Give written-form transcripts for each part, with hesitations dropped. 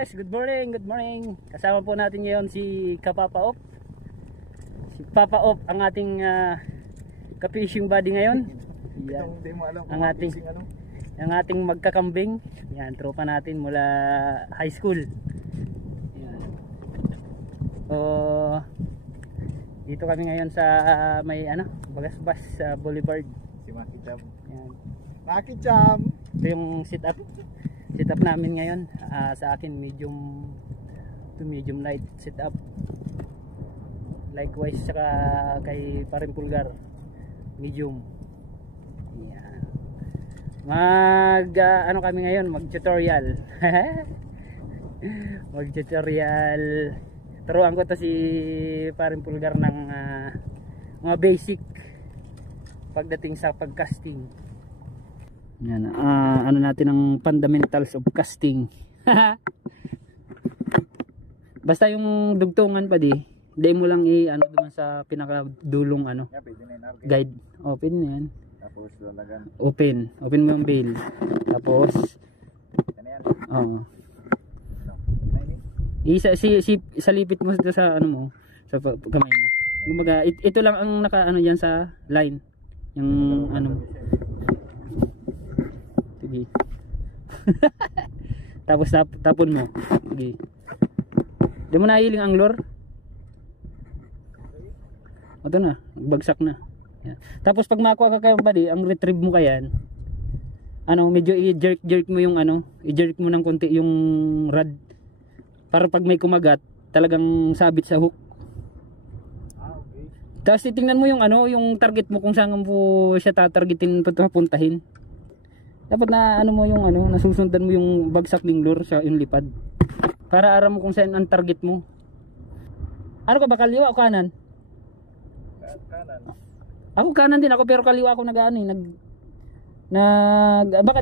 Yes, good morning, good morning. Kasama po natin ngayon si Kapapa Op. Si Papa Op ang ating ka-fishing buddy ngayon. Yan. Ang ating magkakambing. Yan, tropa natin mula high school. Yan. So, dito kami ngayon sa may Bagasbas Boulevard. Si Maki Cham. Yan. Maki Cham. Ito yung sit up namin ngayon. Sa akin medium light sit up. Likewise saka kay Paring Pulgar medium. Yan. Kami ngayon, mag-tutorial. Mag-tutorial. Turuan ko to si Paring Pulgar ng mga basic pagdating sa pagcasting. Yan, natin ang fundamentals of casting. Basta yung dugtungan pa di mo lang doon sa pinakadulong guide. Open na yan. Tapos lalagan. Open mo yung bail. Tapos salipit mo sa mo, sa kamay mo. Kumbaga ito lang ang naka yan sa line. Yung sige. Tapos tapon mo. Sige. Di mo nahiling ang lure? Ito na, nagbagsak na. Yan. Tapos pag makuha ka kayo buddy, ang retrieve mo kayan, medyo i-jerk mo yung i-jerk mo ng konti yung rod para pag may kumagat, talagang sabit sa hook. Okay. Tapos titingnan mo yung yung target mo kung saan mo siya tatargetin papuntahin. Dapat na mo yung nasusundan mo yung bagsak ng lure sa yung lipad. Para aram mo kung saan ang target mo. Ano ka ba, kaliwa o kanan? Kanan. Ako kanan din ako, pero kaliwa ako baka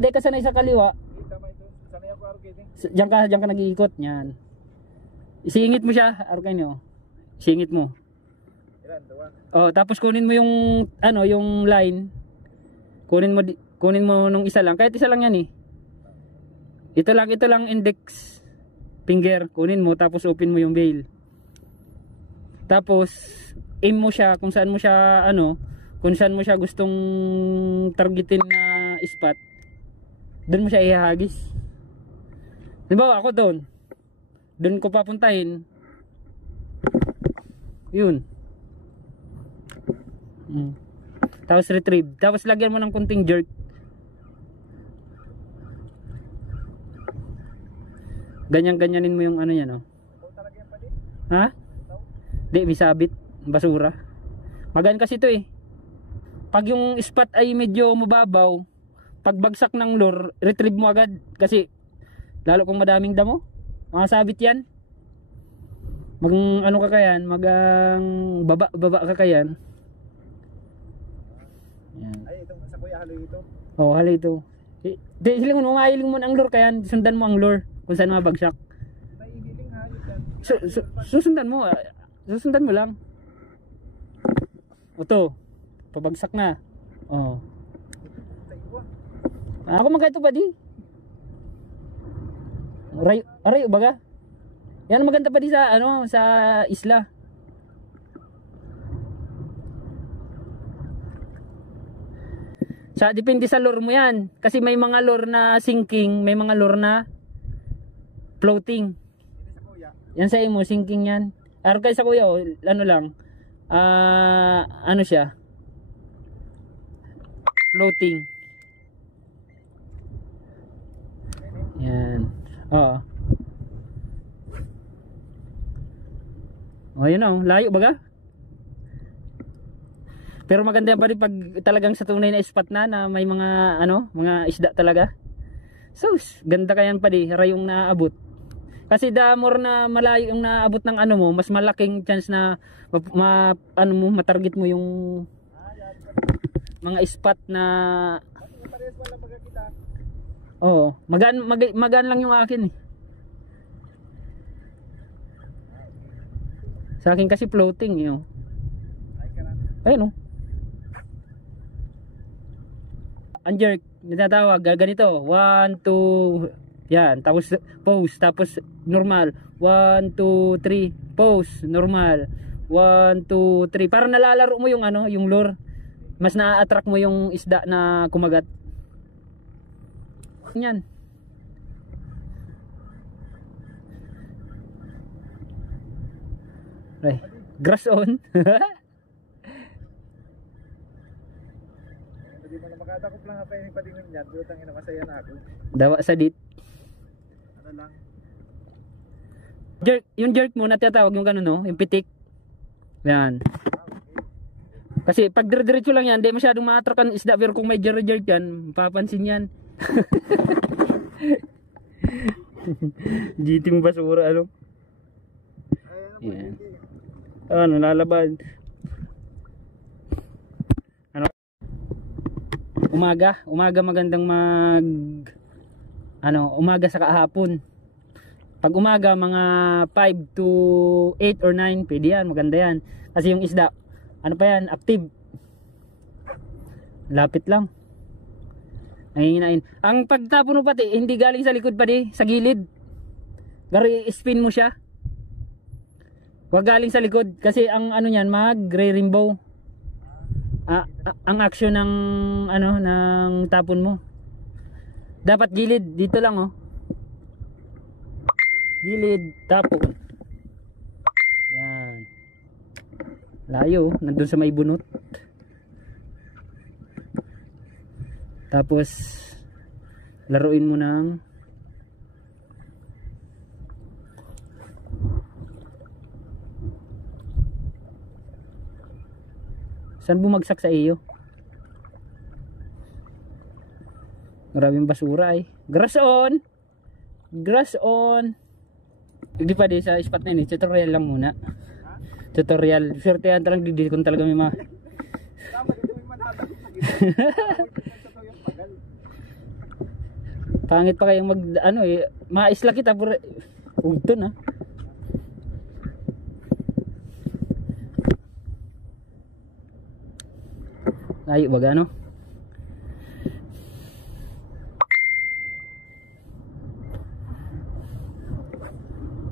di ka sanay sa kaliwa. Sanay ako arcade. Diyan ka nag-iikot yan. Isingit mo siya, arcade nyo. Isingit mo. Ilan, duwa. Oh, tapos kunin mo yung yung line. Kunin mo nung isa lang, kahit isa lang yan eh. Ito lang index finger, kunin mo tapos open mo yung bail. Tapos aim mo siya kung saan mo siya kung saan mo siya gustong targetin na spot. Doon mo siya ihahagis. Halimbawa ako doon ko papuntahin. Yun. Tapos retrieve. Tapos lagyan mo ng kunting jerk. Ganyan-ganyanin mo yung yan, no? Talaga yan pa din? Ha? Di, bisabit. Basura. Magaan kasi ito eh. Pag yung spot ay medyo mababaw, pag bagsak ng lure, retrieve mo agad. Kasi, lalo kung madaming damo, makasabit yan. Ka kayan, baba ka kayan. Yan. Ay, ito, sa kuya, halo ito. Oo, halo ito. Hiling mo, mahiling mo ang lure kayan, sundan mo ang lure. Kung saan mabagsak. May hiling hayop yan. Susundan mo. Susundan mo lang. Ito. Pabagsak na. Oh. Ako magkaito ba di? Aray, baga. Yan maganda pa di sa sa isla. Depende sa lure mo yan. Kasi may mga lure na sinking, may mga lure na floating. Yan sa imo, sinking yan. Araw kayo sa kuya, lang. Siya? Floating. Yan. Oo. Yun layo baga. Pero maganda pa rin pag talagang sa tunay na spot na may mga mga isda talaga. So, ganda kayan pa di, rayong naabot. Kasi the more na malayo yung naabot ng mo, mas malaking chance na matarget mo yung mga spot na Parehas wala magkakita. Oo, magaan lang yung akin eh. Sa akin kasi floating eh. Ayun ang jerk, natatawag ganito, 1, 2, Yan, tapos pause, tapos normal. 1, 2, 3, pause, normal. 1, 2, 3. Para nalalaro mo yung ano, yung lure. Mas na-attract mo yung isda na kumagat. Yan. Ay, grass on. Hindi mo na makadakop lang apa yung padingon niyan. Butang ina masaya na ako. Dawa sa dit. Ano lang. Jerk, yung jerk mo na tinatawag yung gano'n no, yung pitik. Yan. Kasi pag dire-diretso lang yan, hindi masyadong ma-attract ang isda, pero kung may jerk yan, papansin yan. GT mo basura ano? Yan. Ano, lalabad. Ano? Umaga magandang umaga sa kahapon. Pag umaga mga 5 to 8 or 9, pwede yan, maganda yan. Kasi yung isda, ano pa yan, active. Lapit lang. Nanginginain. Ang pagtapon mo pati, hindi galing sa likod pa di, sa gilid. Gari spin mo siya. Huwag galing sa likod kasi ang ano niyan, mag-rainbow. Ang action ng ng tapon mo. Dapat gilid, dito lang oh. Gilid, tapon. Yan. Layo, nandun sa may bunot. Tapos laruin mo ng saan bumagsak sa iyo? Maraming basura ay. Grass on! Grass on! Hindi pa di sa spot na yun, tutorial lang muna. Tutorial. Swertehan talagang didi kung talaga may Tama dito may manatag sa gilid. Pangit pa kayong mag maisla kita pero ugto na. Layo baga no?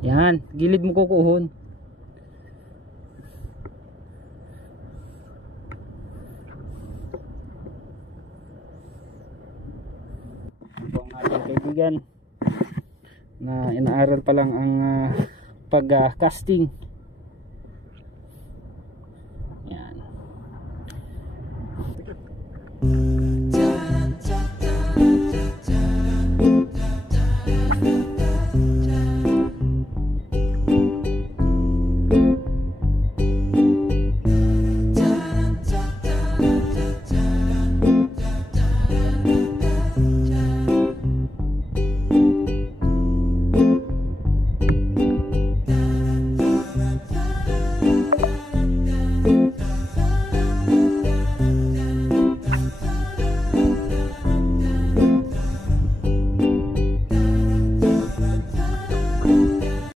Yan, gilid mo kukuhon. Ito ang ating kaibigan na inaaral pa lang ang pag-casting.